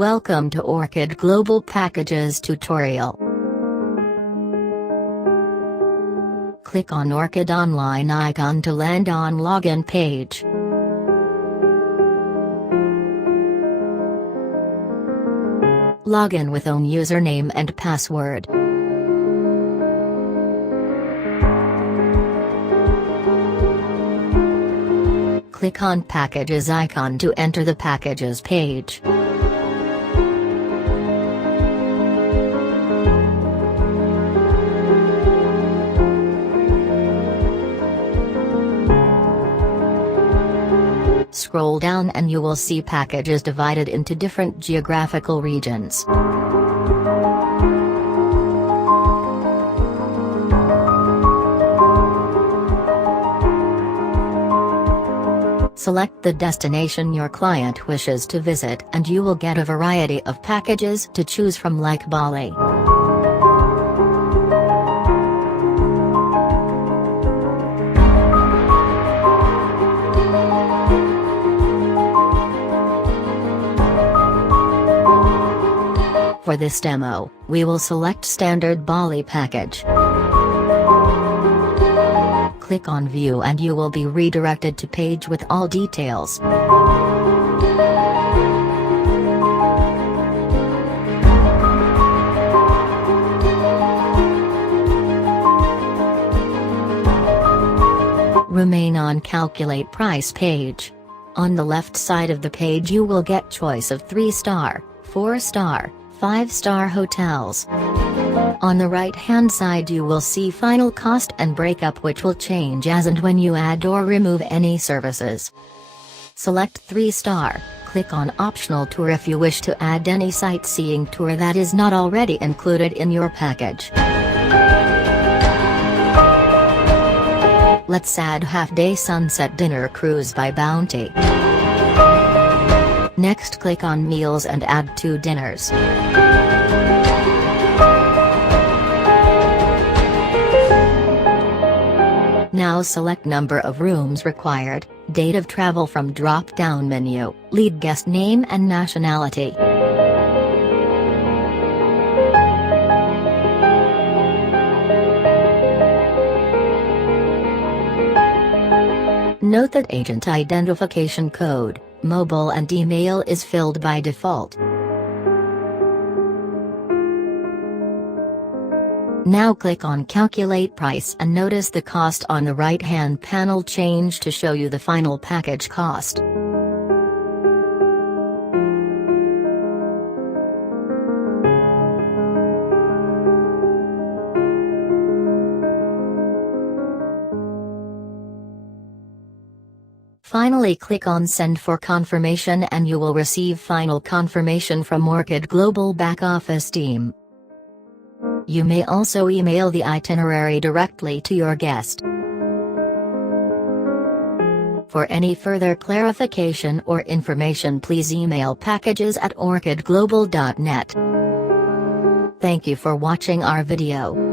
Welcome to Orchid Global Packages tutorial. Click on Orchid Online icon to land on login page. Login with own username and password. Click on Packages icon to enter the Packages page. Scroll down and you will see packages divided into different geographical regions. Select the destination your client wishes to visit and you will get a variety of packages to choose from, like Bali, For this demo, we will select Standard Bali package. Click on View and you will be redirected to page with all details. Remain on Calculate Price page. On the left side of the page you will get choice of 3-star, 4-star, 5-star hotels. On the right hand side you will see final cost and breakup, which will change as and when you add or remove any services. Select 3-star, click on Optional Tour if you wish to add any sightseeing tour that is not already included in your package. Let's add half-day sunset dinner cruise by Bounty. Next click on Meals and add 2 dinners. Now select number of rooms required, date of travel from drop-down menu, lead guest name and nationality. Note that agent identification code, mobile and email is filled by default. Now click on Calculate Price and notice the cost on the right-hand panel change to show you the final package cost. Finally click on Send for confirmation and you will receive final confirmation from Orchid Global Back Office team. You may also email the itinerary directly to your guest. For any further clarification or information, please email packages@orchidglobal.net. Thank you for watching our video.